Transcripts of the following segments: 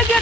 હવે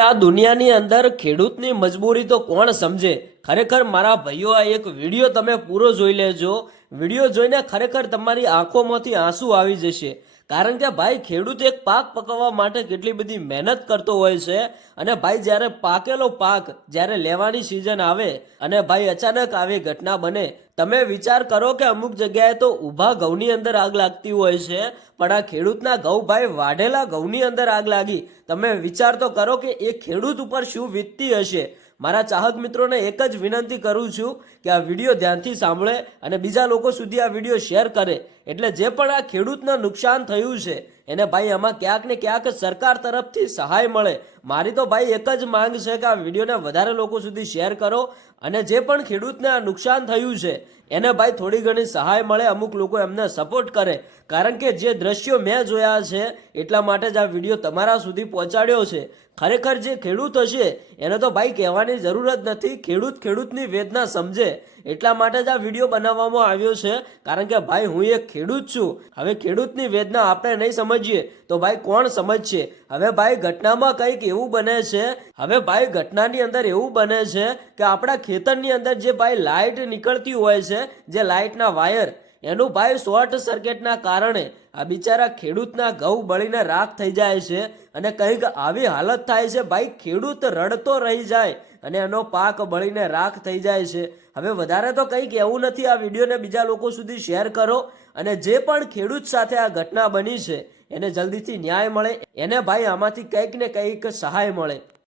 આ દુનિયાની અંદર ખેડૂતની મજબૂરી તો કોણ સમજે? ખરેખર મારા ભાઈઓ, આ એક વિડીયો તમે પૂરો જોઈ લેજો. વિડીયો જોઈને ખરેખર તમારી આંખોમાંથી આંસુ આવી જશે. કારણ કે ભાઈ, ખેડૂત એક પાક પકવવા માટે કેટલી બધી મહેનત કરતો હોય છે. અને ભાઈ, જ્યારે પાકેલો પાક જ્યારે લેવાની સિઝન આવે અને ભાઈ અચાનક આવી ઘટના બને, તમે વિચાર કરો કે અમુક જગ્યાએ તો ઊભા ઘઉંની અંદર આગ લાગતી હોય છે, પણ આ ખેડૂતના ઘઉં ભાઈ વાઢેલા ઘઉંની અંદર આગ લાગી. તમે વિચાર તો કરો કે એ ખેડૂત ઉપર શું વીતતી હશે. મારા ચાહક મિત્રોને એક જ વિનંતી કરું છું કે આ વિડીયો ધ્યાનથી સાંભળે અને બીજા લોકો સુધી આ વિડીયો શેર કરે, એટલે જે પણ આ ખેડૂતને નુકસાન થયું છે એને ભાઈ આમાં ક્યાંક ને ક્યાંક સરકાર તરફથી સહાય મળે. મારી તો ભાઈ એક જ માંગ છે કે આ વિડીયોને વધારે લોકો સુધી શેર કરો અને જે પણ ખેડૂતને આ નુકસાન થયું છે એને ભાઈ થોડી ઘણી સહાય મળે, અમુક લોકો એમને સપોર્ટ કરે. કારણ કે જે દ્રશ્યો મેં જોયા છે એટલા માટે જ આ વિડીયો તમારા સુધી પહોંચાડ્યો છે. ખરેખર જે ખેડૂત હશે એને તો ભાઈ કહેવાની જરૂર જ નથી. ખેડૂતની વેદના સમજે એટલા માટે જ આ વિડીયો બનાવવામાં આવ્યો છે. કારણ કે ભાઈ, હું એક ખેડૂત છું. હવે ખેડૂતની વેદના આપણે નહીં સમજીએ તો ભાઈ કોણ સમજશે? હવે ભાઈ, ઘટનામાં કંઈક એવું બને છે. હવે ભાઈ, ઘટનાની અંદર એવું બને છે કે આપણા ખેતરની અંદર જે ભાઈ લાઇટ નીકળતી હોય છે, જે લાઇટના વાયર, એનું ભાઈ શોર્ટ સર્કિટના કારણે આ બિચારા ખેડૂતના ઘઉં બળીને રાખ થઈ જાય છે. અને કંઈક આવી હાલત થાય છે ભાઈ, ખેડૂત રડતો રહી જાય અને એનો પાક બળીને રાખ થઈ જાય છે. હવે વધારે તો કંઈક એવું નથી. આ વિડીયોને બીજા લોકો સુધી શેર કરો અને જે પણ ખેડૂત સાથે આ ઘટના બની છે એને જલ્દીથી ન્યાય મળે, એને ભાઈ આમાંથી કંઈક ને કંઈક સહાય મળે.